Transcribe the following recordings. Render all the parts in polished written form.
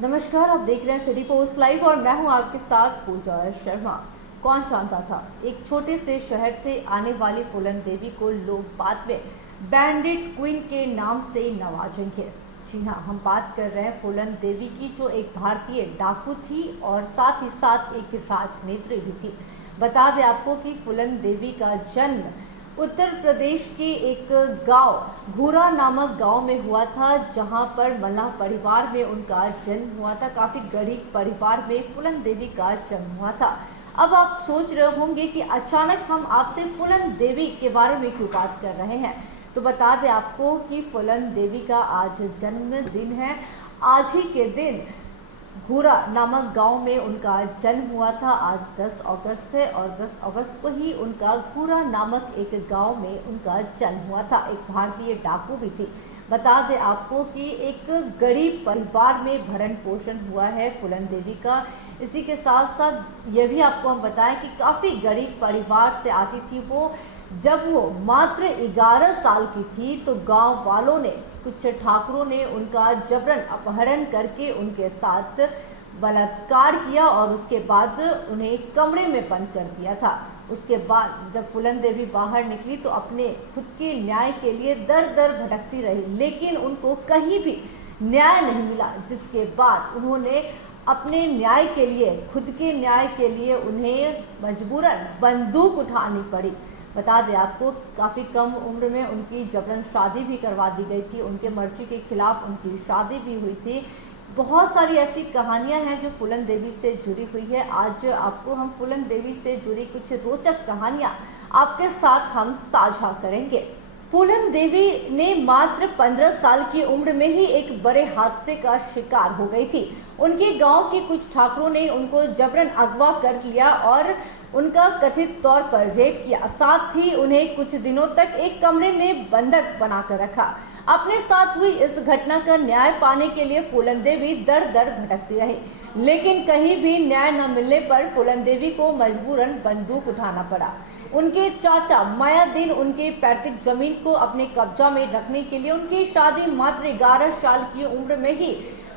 नमस्कार, आप देख रहे हैं सिटी पोस्ट लाइव और मैं हूं आपके साथ पूजा शर्मा। कौन जानता था एक छोटे से शहर से आने वाली फूलन देवी को लोग बाद में बैंडिट क्वीन के नाम से नवाजेंगे। जी हाँ, हम बात कर रहे हैं फूलन देवी की, जो एक भारतीय डाकू थी और साथ ही साथ एक राजनेत्री भी थी। बता दें आपको कि फूलन देवी का जन्म उत्तर प्रदेश के एक गांव घूरा नामक गांव में हुआ था, जहां पर मल्लाह परिवार में उनका जन्म हुआ था। काफी गरीब परिवार में फूलन देवी का जन्म हुआ था। अब आप सोच रहे होंगे कि अचानक हम आपसे फूलन देवी के बारे में क्यों बात कर रहे हैं, तो बता दें आपको कि फूलन देवी का आज जन्मदिन है। आज ही के दिन घूरा नामक गांव में उनका जन्म हुआ था। आज 10 अगस्त है और 10 अगस्त को ही उनका घूरा नामक एक गांव में उनका जन्म हुआ था। एक भारतीय डाकू भी थी। बता दें आपको कि एक गरीब परिवार में भरण पोषण हुआ है फूलन देवी का। इसी के साथ साथ यह भी आपको हम बताएं कि काफ़ी गरीब परिवार से आती थी वो। जब वो मात्र 11 साल की थी तो गांव वालों ने, कुछ ठाकुरों ने उनका जबरन अपहरण करके उनके साथ बलात्कार किया और उसके बाद उन्हें कमरे में बंद कर दिया था। उसके बाद जब फूलन देवी बाहर निकली तो अपने खुद के न्याय के लिए दर दर भटकती रही, लेकिन उनको कहीं भी न्याय नहीं मिला। जिसके बाद उन्होंने अपने न्याय के लिए, खुद के न्याय के लिए उन्हें मजबूरन बंदूक उठानी पड़ी। बता दें आपको काफ़ी कम उम्र में उनकी जबरन शादी भी करवा दी गई थी। उनके मर्जी के खिलाफ उनकी शादी भी हुई थी। बहुत सारी ऐसी कहानियां हैं जो फूलन देवी से जुड़ी हुई है। आज आपको हम फूलन देवी से जुड़ी कुछ रोचक कहानियां आपके साथ हम साझा करेंगे। फूलन देवी ने मात्र 15 साल की उम्र में ही एक बड़े हादसे का शिकार हो गई थी। उनके गांव के कुछ ठाकुरों ने उनको जबरन अगवा कर लिया और उनका कथित तौर पर रेप किया। साथ ही उन्हें कुछ दिनों तक एक कमरे में बंधक बनाकर रखा। अपने साथ हुई इस घटना का न्याय पाने के लिए फूलन देवी दर दर भटकती रही, लेकिन कहीं भी न्याय न मिलने पर फूलन देवी को मजबूरन बंदूक उठाना पड़ा। उनके चाचा मायादीन उनके पैतृक जमीन को अपने कब्जा में रखने के लिए उनकी शादी मात्र 11 साल की उम्र में ही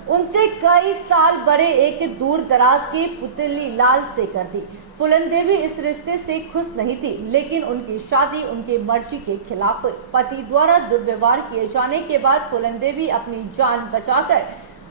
उनसे कई साल बड़े एक दूर दराज के पुतली लाल से कर दी। फूलन देवी इस रिश्ते से खुश नहीं थी, लेकिन उनकी शादी उनके मर्जी के खिलाफ हुई। पति द्वारा दुर्व्यवहार किए जाने के बाद फूलन देवी अपनी जान बचाकर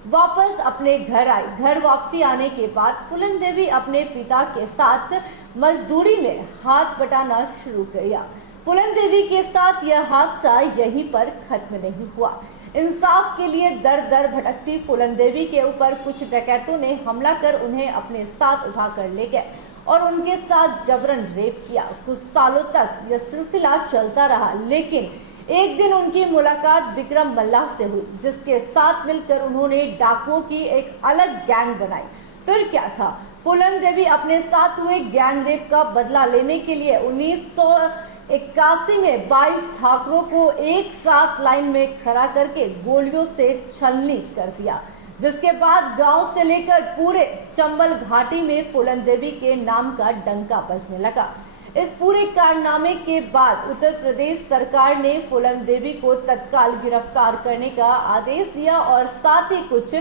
वापस अपने घर आई। घर वापसी आने के बाद फूलन देवी अपने पिता के साथ मजदूरी में हाथ बटाना शुरू किया। फूलन देवी के साथ यह हादसा यहीं पर खत्म नहीं हुआ। इंसाफ के लिए दर दर भटकती फूलन देवी के ऊपर कुछ डकैतों ने हमला कर उन्हें अपने साथ उठाकर ले गए और उनके साथ जबरन रेप किया। कुछ सालों तक यह सिलसिला चलता रहा, लेकिन एक दिन उनकी मुलाकात विक्रम मल्लाह से हुई, जिसके साथ मिलकर उन्होंने डाकुओं की एक अलग गैंग बनाई। फिर क्या था, फूलन देवी अपने साथ हुए गैंग रेप का बदला लेने के लिए 1981 में 22 ठाकुरों को एक साथ लाइन में खड़ा करके गोलियों से छलनी कर दिया। जिसके बाद गांव से लेकर पूरे चंबल घाटी में फूलन देवी के नाम का डंका बजने लगा। इस पूरे कारनामे के बाद उत्तर प्रदेश सरकार ने फूलन देवी को तत्काल गिरफ्तार करने का आदेश दिया और साथ ही कुछ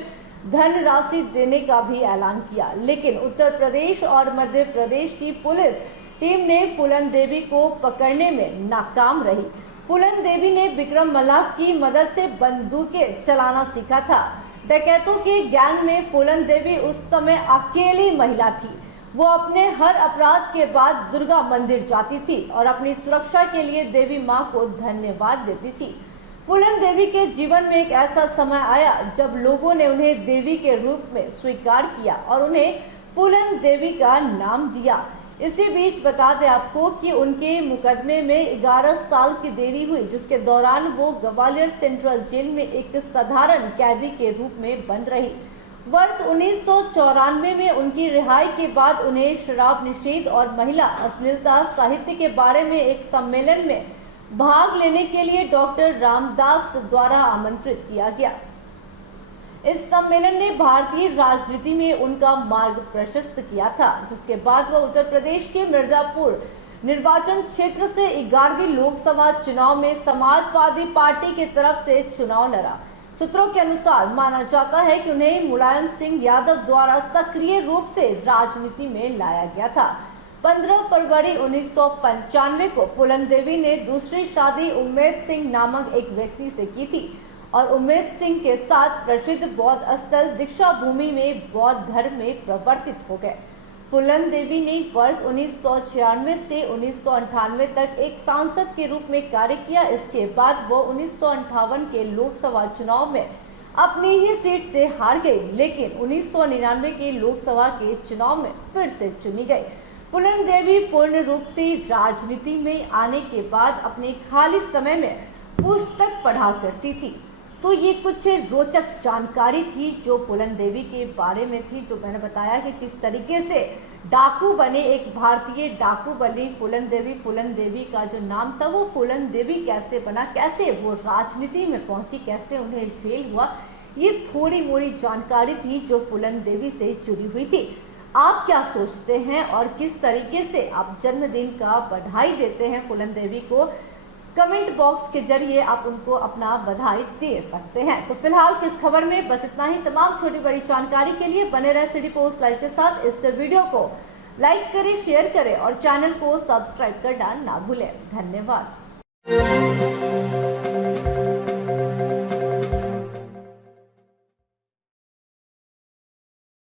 धनराशि देने का भी ऐलान किया, लेकिन उत्तर प्रदेश और मध्य प्रदेश की पुलिस टीम ने फूलन देवी को पकड़ने में नाकाम रही। फूलन देवी ने विक्रम मल्लाह की मदद से बंदूकें चलाना सीखा था। डकैतों के गैंग में फूलन देवी उस समय अकेली महिला थी। वो अपने हर अपराध के बाद दुर्गा मंदिर जाती थी और अपनी सुरक्षा के लिए देवी माँ को धन्यवाद देती थी। फूलन देवी के जीवन में एक ऐसा समय आया जब लोगों ने उन्हें देवी के रूप में स्वीकार किया और उन्हें फूलन देवी का नाम दिया। इसी बीच बता दें आपको कि उनके मुकदमे में 11 साल की देरी हुई, जिसके दौरान वो ग्वालियर सेंट्रल जेल में एक साधारण कैदी के रूप में बंद रही। वर्ष 1994 में उनकी रिहाई के बाद उन्हें शराब निषेध और महिला अश्लीलता साहित्य के बारे में एक सम्मेलन में भाग लेने के लिए डॉक्टर रामदास द्वारा आमंत्रित किया गया। इस सम्मेलन ने भारतीय राजनीति में उनका मार्ग प्रशस्त किया था, जिसके बाद वह उत्तर प्रदेश के मिर्जापुर निर्वाचन क्षेत्र से 11वीं लोकसभा चुनाव में समाजवादी पार्टी की तरफ से चुनाव लड़ा। सूत्रों के अनुसार माना जाता है कि उन्हें मुलायम सिंह यादव द्वारा सक्रिय रूप से राजनीति में लाया गया था। 15 फरवरी 1995 को फूलन देवी ने दूसरी शादी उम्मेद सिंह नामक एक व्यक्ति से की थी और उम्मेद सिंह के साथ प्रसिद्ध बौद्ध स्थल दीक्षा भूमि में बौद्ध धर्म में प्रवर्तित हो गए। फूलन देवी ने वर्ष 1996 से 1998 तक एक सांसद के रूप में कार्य किया। इसके बाद वो 1958 के लोकसभा चुनाव में अपनी ही सीट से हार गई, लेकिन 1999 के लोकसभा के चुनाव में फिर से चुनी गई। फूलन देवी पूर्ण रूप से राजनीति में आने के बाद अपने खाली समय में पुस्तक पढ़ा करती थी। तो ये कुछ रोचक जानकारी थी जो फूलन देवी के बारे में थी, जो मैंने बताया कि किस तरीके से डाकू बने, एक भारतीय डाकू बनी फूलन देवी। फूलन देवी का जो नाम था वो फूलन देवी कैसे बना, कैसे वो राजनीति में पहुंची, कैसे उन्हें जेल हुआ, ये थोड़ी मोड़ी जानकारी थी जो फूलन देवी से जुड़ी हुई थी। आप क्या सोचते हैं और किस तरीके से आप जन्मदिन का बधाई देते हैं फूलन देवी को? कमेंट बॉक्स के जरिए आप उनको अपना बधाई दे सकते हैं। तो फिलहाल इस खबर में बस इतना ही। तमाम छोटी बड़ी जानकारी के लिए बने रहे सिटी पोस्ट लाइव के साथ। इस वीडियो को लाइक करें, शेयर करें और चैनल को सब्सक्राइब करना ना भूलें। धन्यवाद।